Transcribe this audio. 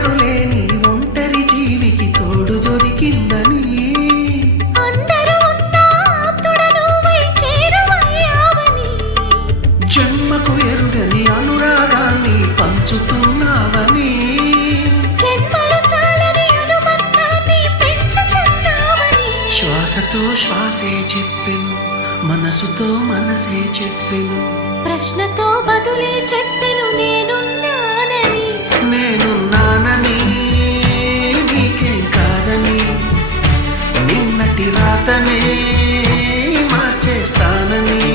ఎవరు లేని ఒంటరి జీవికి తోడు దొరికిందని, అందరూ ఉన్నా ఆప్తుడను వై చేరువయ్యావని, జన్మకు ఎరుగని అనురాగాన్ని పంచుతున్నావని, జన్మలు చాలని అనుబంధాన్ని పెంచుతున్నావని, శ్వాసతో శ్వాసే చెప్పెను, మనసుతో మనసే చెప్పెను, ప్రశ్నతో బదులే చెప్పెను నేనున్నానని. నేనున్నానని, నీకేం కాదని, నిన్నటి రాతనే మార్చేస్తానని.